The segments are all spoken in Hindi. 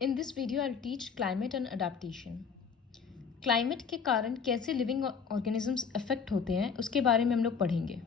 In this video, I'll teach climate and adaptation. Climate के कारण कैसे लिविंग ऑर्गेनिजम्स अफेक्ट होते हैं उसके बारे में हम लोग पढ़ेंगे.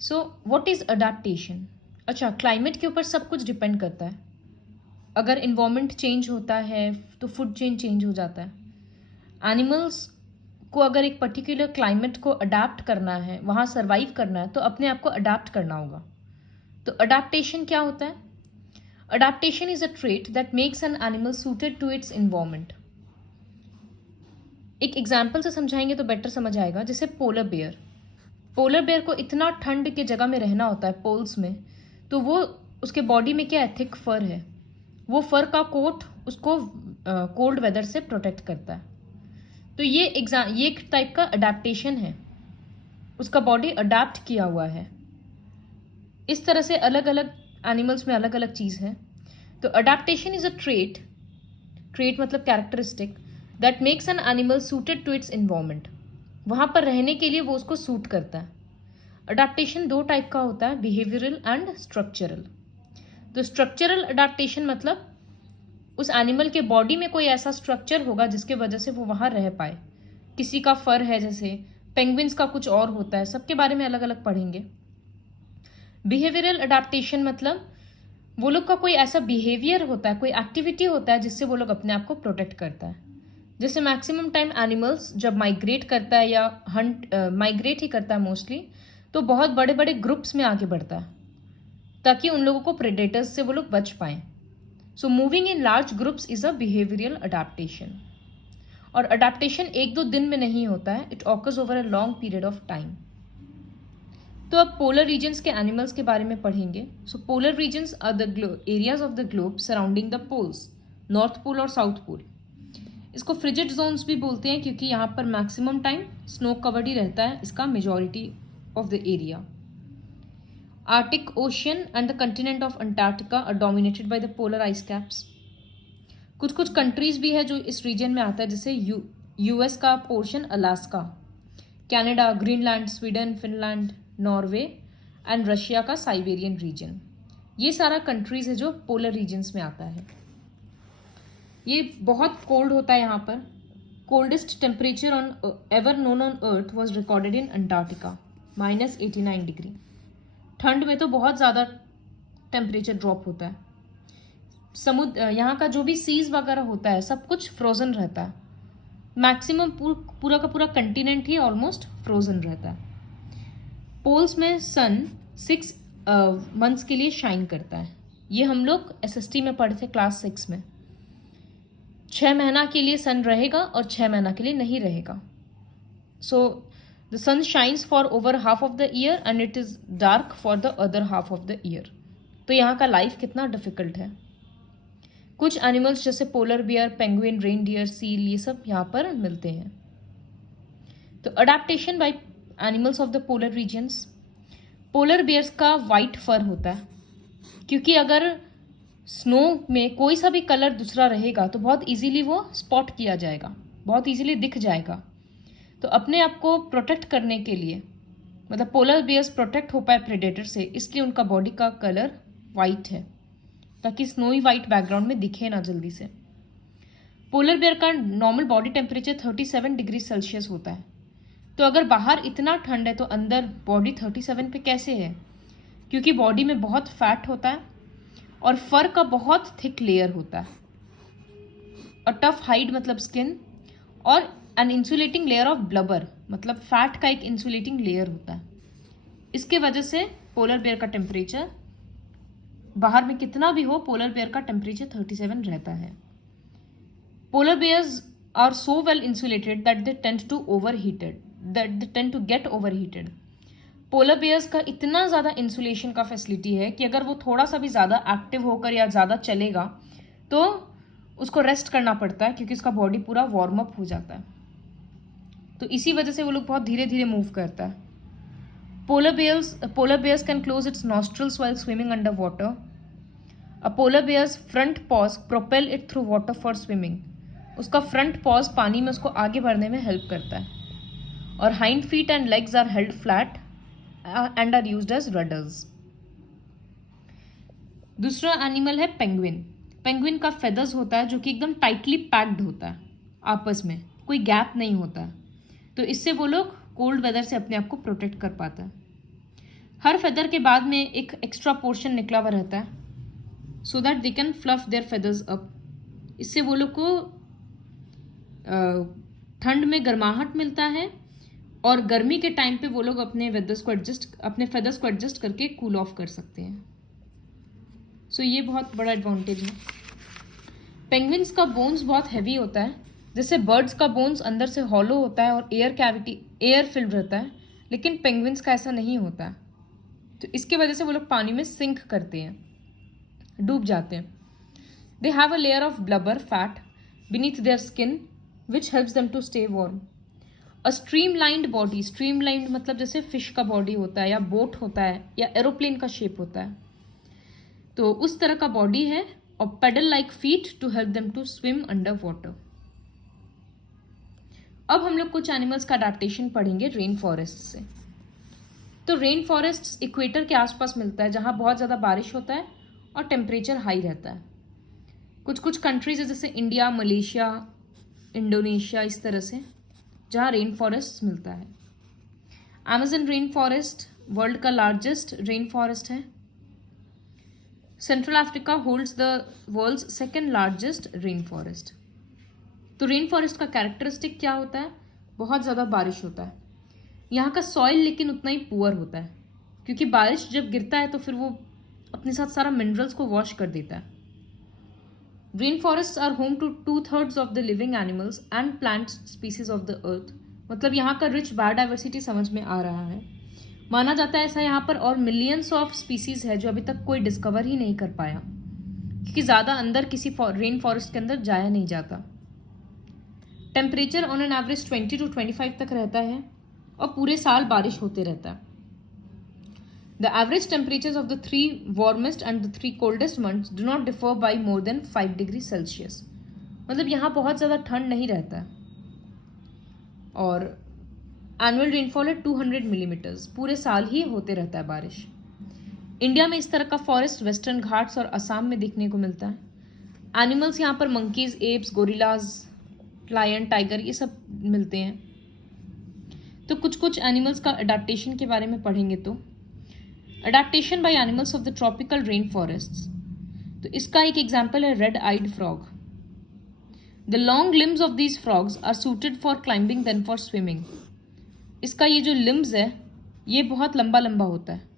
So what is adaptation? अच्छा, क्लाइमेट के ऊपर सब कुछ डिपेंड करता है. अगर इन्वायरमेंट चेंज होता है तो फूड चेन चेंज हो जाता है. एनिमल्स को अगर एक पर्टिकुलर क्लाइमेट को अडाप्ट करना है, वहाँ सर्वाइव करना है, तो अपने आप को अडाप्ट करना होगा. तो अडेप्टेशन क्या होता है? Adaptation is a trait that makes an animal suited to its environment. एक एग्जाम्पल से समझाएंगे तो बेटर समझ आएगा. जैसे पोलर बेयर को इतना ठंड के जगह में रहना होता है, पोल्स में, तो वो उसके बॉडी में क्या है, थिक फर है. वो फर का कोट उसको कोल्ड वेदर से प्रोटेक्ट करता है. तो ये एक टाइप का अडेप्टेशन है. उसका बॉडी अडेप्ट किया हुआ है. इस तरह से अलग अलग एनिमल्स में अलग अलग चीज़ है. तो अडेप्टेशन इज अ ट्रेट मतलब characteristic that makes an animal suited to its environment. वहाँ पर रहने के लिए वो उसको सूट करता है. अडेप्टेशन दो टाइप का होता है, बिहेवियरल एंड स्ट्रक्चरल. तो स्ट्रक्चरल अडेप्टेशन मतलब उस एनिमल के बॉडी में कोई ऐसा स्ट्रक्चर होगा जिसके वजह से वो वहाँ रह पाए. किसी का फर है, जैसे पेंगुइन्स का कुछ और होता है. सबके बारे में अलग अलग पढ़ेंगे. बिहेवियरल अडेप्टेशन मतलब वो लोग का कोई ऐसा बिहेवियर होता है, कोई एक्टिविटी होता है जिससे वो लोग अपने आप को प्रोटेक्ट करता है. जैसे मैक्सिमम टाइम एनिमल्स जब माइग्रेट करता है या माइग्रेट ही करता है मोस्टली, तो बहुत बड़े बड़े ग्रुप्स में आगे बढ़ता है ताकि उन लोगों को प्रेडेटर्स से वो लोग बच पाएं. So moving in large groups is a behavioural adaptation. और अडेप्टेशन एक दो दिन में नहीं होता है, it occurs over a long period of time. तो अब पोलर रीजन्स के एनिमल्स के बारे में पढ़ेंगे. So polar regions are the areas of the globe surrounding the poles, north pole और साउथ पोल. इसको फ्रिजिड जोन्स भी बोलते हैं क्योंकि यहाँ पर मैक्सिमम टाइम स्नो कवर्ड ही रहता है इसका majority of the area. Arctic Ocean and the continent of Antarctica are dominated by the polar ice caps. कुछ कुछ कंट्रीज भी है जो इस रीजन में आता है, जैसे यूएस का portion Alaska, Canada, Greenland, Sweden, Finland, Norway and Russia का साइबेरियन रीजन. ये सारा कंट्रीज है जो पोलर रीजन्स में आता है. ये बहुत कोल्ड होता है यहाँ पर. Coldest temperature on ever known on earth was recorded in Antarctica, -89 degree. ठंड में तो बहुत ज़्यादा टेम्परेचर ड्रॉप होता है. समुद्र यहाँ का जो भी सीज वगैरह होता है सब कुछ फ्रोजन रहता है. मैक्सिमम पूरा का पूरा कंटिनेंट ही ऑलमोस्ट फ्रोजन रहता है. पोल्स में सन 6 मंथ्स के लिए शाइन करता है. ये हम लोग एसएसटी में पढ़े थे क्लास 6 में. 6 महीना के लिए सन रहेगा और 6 महीना के लिए नहीं रहेगा. So the sun shines for over half of the year and it is dark for the other half of the year. तो यहाँ का लाइफ कितना डिफिकल्ट है. कुछ एनिमल्स जैसे polar bear, penguin, reindeer, seal, ये सब यहाँ पर मिलते हैं. तो adaptation by animals of the polar regions. Polar bears का वाइट फर होता है क्योंकि अगर स्नो में कोई सा भी कलर दूसरा रहेगा तो बहुत इजीली वो स्पॉट किया जाएगा, बहुत इजीली दिख जाएगा. तो अपने आप को प्रोटेक्ट करने के लिए, मतलब पोलर बियर्स प्रोटेक्ट हो पाए प्रेडेटर से, इसलिए उनका बॉडी का कलर वाइट है ताकि स्नोई वाइट बैकग्राउंड में दिखे ना जल्दी से. पोलर बियर का normal body temperature 37 degree Celsius होता है. तो अगर बाहर इतना ठंड है तो अंदर बॉडी 37 पे कैसे है? क्योंकि बॉडी में बहुत फैट होता है और फर का बहुत थिक लेयर होता है, और टफ हाइड मतलब स्किन, और an insulating layer of blubber मतलब फैट का एक इंसुलेटिंग लेयर होता है. इसके वजह से पोलर बेयर का टेम्परेचर बाहर में कितना भी हो, पोलर बेयर का टेम्परेचर 37 रहता है. Polar bears are so well insulated that they tend to get overheated. Polar bears का इतना ज़्यादा इंसुलेशन का फैसिलिटी है कि अगर वो थोड़ा सा भी ज़्यादा एक्टिव होकर या ज़्यादा चलेगा तो उसको रेस्ट करना पड़ता है क्योंकि उसका बॉडी पूरा वार्म अप हो जाता है. तो इसी वजह से वो लोग बहुत धीरे धीरे मूव करता है. Polar bears can close its nostrils while swimming underwater. A polar bear's front paws propel it through water for swimming. उसका फ्रंट पॉज पानी में उसको आगे बढ़ने में हेल्प करता है. और hind feet and legs are held flat and are used as rudders. दूसरा एनिमल है पेंगुइन. पेंगुइन का फेदर्स होता है जो कि एकदम टाइटली पैक्ड होता है, आपस में कोई गैप नहीं होता है, तो इससे वो लोग कोल्ड वेदर से अपने आप को प्रोटेक्ट कर पाता है। हर फेदर के बाद में एक एक्स्ट्रा पोर्शन निकला हुआ रहता है so that they can fluff their feathers up. इससे वो लोग को ठंड में गर्माहट मिलता है और गर्मी के टाइम पे वो लोग अपने फेदर्स को एडजस्ट करके कूल ऑफ कर सकते हैं। सो ये बहुत बड़ा एडवांटेज है। पेंगुइन्स का बोन्स बहुत हैवी होता है, जैसे बर्ड्स का बोन्स अंदर से हॉलो होता है और एयर फिल्ड रहता है, लेकिन पेंगुइन्स का ऐसा नहीं होता है। तो इसकी वजह से वो लोग पानी में सिंक करते हैं, डूब जाते हैं। They have a layer of blubber fat beneath their skin which helps them to stay warm. A streamlined body, streamlined मतलब जैसे फिश का बॉडी होता है या बोट होता है या एरोप्लेन का शेप होता है, तो उस तरह का बॉडी है, और paddle like feet to help them to swim under water. अब हम लोग कुछ एनिमल्स का अडेप्टेशन पढ़ेंगे रेन फॉरेस्ट से। तो रेन फॉरेस्ट इक्वेटर के आसपास मिलता है जहाँ बहुत ज़्यादा बारिश होता है और टेम्परेचर हाई रहता है। कुछ कुछ कंट्रीज है जैसे इंडिया, मलेशिया, इंडोनेशिया, इस तरह से जहाँ रेन फॉरेस्ट मिलता है। अमेज़न रेन फॉरेस्ट वर्ल्ड का लार्जेस्ट रेन फॉरेस्ट है। Central Africa holds the world's second largest rain forest. तो रेन फॉरेस्ट का कैरेक्टरिस्टिक क्या होता है? बहुत ज़्यादा बारिश होता है। यहाँ का सॉइल लेकिन उतना ही पुअर होता है, क्योंकि बारिश जब गिरता है तो फिर वो अपने साथ सारा मिनरल्स को वॉश कर देता है। Rain forest are home to 2/3 of the living animals and plant species of the earth. मतलब यहाँ का रिच बायोडाइवर्सिटी समझ में आ रहा है। माना जाता है ऐसा यहाँ पर और मिलियंस ऑफ स्पीसीज है जो अभी तक कोई डिस्कवर ही नहीं कर पाया, क्योंकि ज़्यादा अंदर किसी रेन फॉरेस्ट के अंदर जाया नहीं जाता। Temperature on an average 20 to 25 तक रहता है और पूरे साल बारिश होते रहता है। The average temperatures of the 3 warmest and the 3 coldest months do not differ by more than 5 degree Celsius. मतलब यहाँ बहुत ज़्यादा ठंड नहीं रहता है। और एनुअल रेनफॉल है 200 मिलीमीटर्स, पूरे साल ही होते रहता है बारिश। इंडिया में इस तरह का फॉरेस्ट वेस्टर्न घाट्स और असम में देखने को मिलता है। एनिमल्स यहाँ पर monkeys, apes, gorillas, lion, tiger, ये सब मिलते हैं। तो कुछ कुछ एनिमल्स का अडेप्टेशन के बारे में पढ़ेंगे। तो adaptation by animals of the tropical rain forests, तो इसका एक एग्जांपल है red eyed frog. The long limbs of these frogs are suited for climbing than for swimming. इसका ये जो लिम्स है ये बहुत लंबा लंबा होता है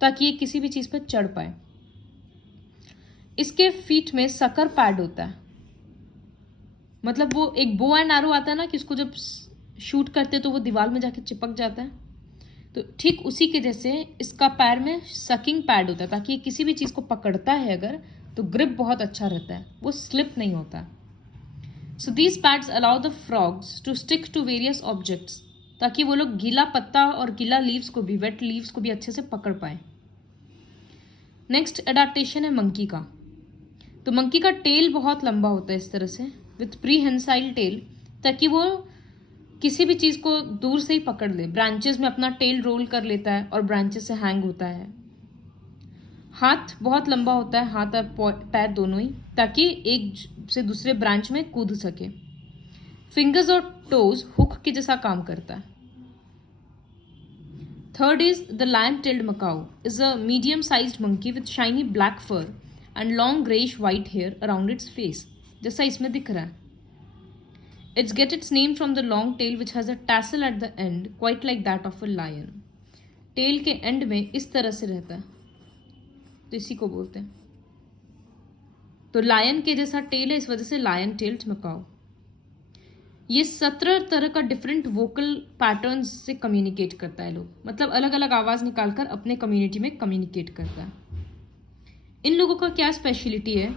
ताकि ये किसी भी चीज़ पर चढ़ पाए। इसके फीट में सकर पैड होता है, मतलब वो एक बो एंड एरो आता है ना कि उसको जब शूट करते तो वो दीवार में जाके चिपक जाता है, तो ठीक उसी के जैसे इसका पैर में सकिंग पैड होता है ताकि ये किसी भी चीज़ को पकड़ता है अगर तो ग्रिप बहुत अच्छा रहता है, वो स्लिप नहीं होता। So these pads allow the frogs to stick to various objects, ताकि वो लोग गीला पत्ता और गीला लीव्स को भी, वेट लीव्स को भी अच्छे से पकड़ पाए। नेक्स्ट अडेप्टेशन है मंकी का। तो मंकी का टेल बहुत लंबा होता है इस तरह से विथ प्रीहेंसाइल टेल, ताकि वो किसी भी चीज़ को दूर से ही पकड़ ले। ब्रांचेस में अपना टेल रोल कर लेता है और ब्रांचेस से हैंग होता है। हाथ बहुत लंबा होता है, हाथ और पैर दोनों ही, ताकि एक से दूसरे ब्रांच में कूद सके। फिंगर्स और टोज हुक के जैसा काम करता है। Third is the lion tailed macaque is a medium sized monkey with shiny black fur and long greyish white hair around its face, जैसा इसमें दिख रहा है। It's get its name from the long tail which has a tassel at the end, quite like that of a lion. Tail के एंड में इस तरह से रहता है, तो इसी को बोलते हैं। तो लायन के जैसा टेल है, इस वजह से लायन टेल्ड मकाऊ। ये 17 तरह का डिफरेंट वोकल पैटर्न्स से कम्युनिकेट करता है लोग, मतलब अलग अलग आवाज़ निकालकर अपने कम्युनिटी में कम्युनिकेट करता है। इन लोगों का क्या स्पेशलिटी है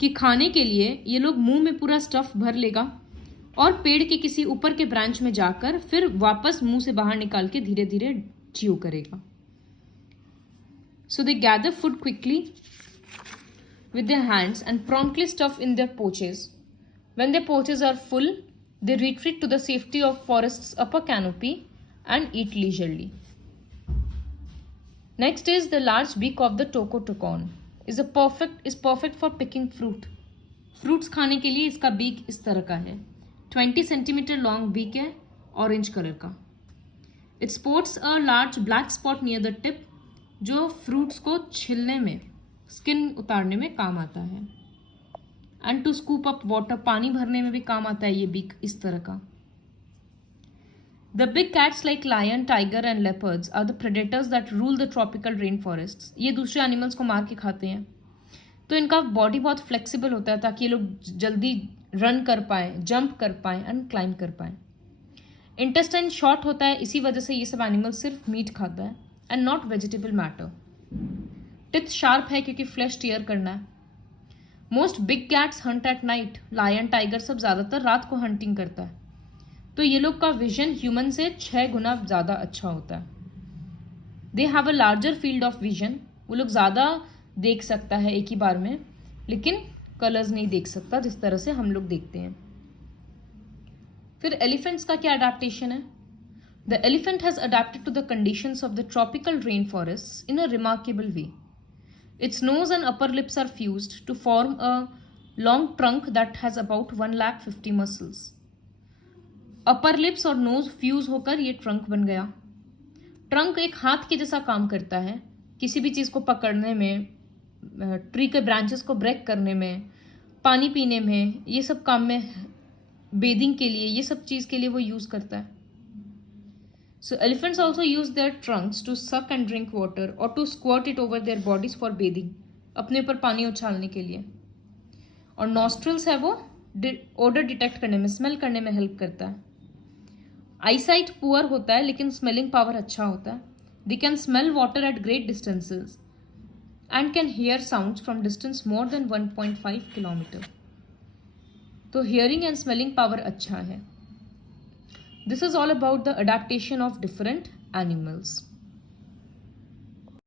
कि खाने के लिए ये लोग मुंह में पूरा स्टफ भर लेगा और पेड़ के किसी ऊपर के ब्रांच में जाकर फिर वापस मुंह से बाहर निकाल के धीरे धीरे च्यू करेगा। So they gather food quickly with their hands and promptly stuff in their pouches. When their pouches are full, they retreat to the safety of forest's upper canopy and eat leisurely. Next is the large beak of the tocotocon. Is perfect for picking fruit. Fruits खाने के लिए इसका बीक इस तरह का है। 20 सेंटीमीटर लॉन्ग बीक है, ऑरेंज कलर का। It sports a large black spot near the tip, जो फ्रूट्स को छिलने में, स्किन उतारने में काम आता है। And to scoop up water, पानी भरने में भी काम आता है ये बीक इस तरह का। The big cats like lion, tiger and leopards are the predators that rule the tropical rainforests. ये दूसरे एनिमल्स को मार के खाते हैं। तो इनका बॉडी बहुत फ्लेक्सिबल होता है ताकि ये लोग जल्दी रन कर पाए, जंप कर पाए एंड क्लाइंब कर पाए। इंटेस्टाइन शॉर्ट होता है, इसी वजह से ये सब एनिमल सिर्फ मीट खाता है and not vegetable matter. Teeth sharp है क्योंकि फ्लैश टीयर करना है। Most big cats hunt at night. Lion, tiger सब ज़्यादातर रात को हंटिंग करता है, तो ये लोग का विजन ह्यूमन से 6 गुना ज़्यादा अच्छा होता है। दे have a larger field of vision. वो लोग ज़्यादा देख सकता है एक ही बार में, लेकिन कलर्स नहीं देख सकता जिस तरह से हम लोग देखते हैं। फिर एलिफेंट्स का क्या अडेप्टेशन है? The elephant has adapted to the conditions of the tropical rain forest in a remarkable way. Its nose and upper lips are fused to form a long trunk that has about 150 muscles. Upper lips और नोज फ्यूज होकर ये ट्रंक बन गया। ट्रंक एक हाथ के जैसा काम करता है, किसी भी चीज़ को पकड़ने में, ट्री के ब्रांचेस को ब्रेक करने में, पानी पीने में, ये सब काम में, बेदिंग के लिए, ये सब चीज़ के लिए वो यूज़ करता है। So elephants also use their trunks to suck and drink water और to squirt it over their bodies for bathing, अपने ऊपर पानी उछालने के लिए। और नॉस्ट्रल्स है वो ओडर डिटेक्ट करने में, स्मेल करने में हेल्प करता है। आईसाइट पुअर होता है लेकिन स्मेलिंग पावर अच्छा होता है। They can smell water at great distances and can hear sounds from distance more than 1.5 kilometre. तो हियरिंग एंड स्मेलिंग पावर अच्छा है। This is all about the adaptation of different animals.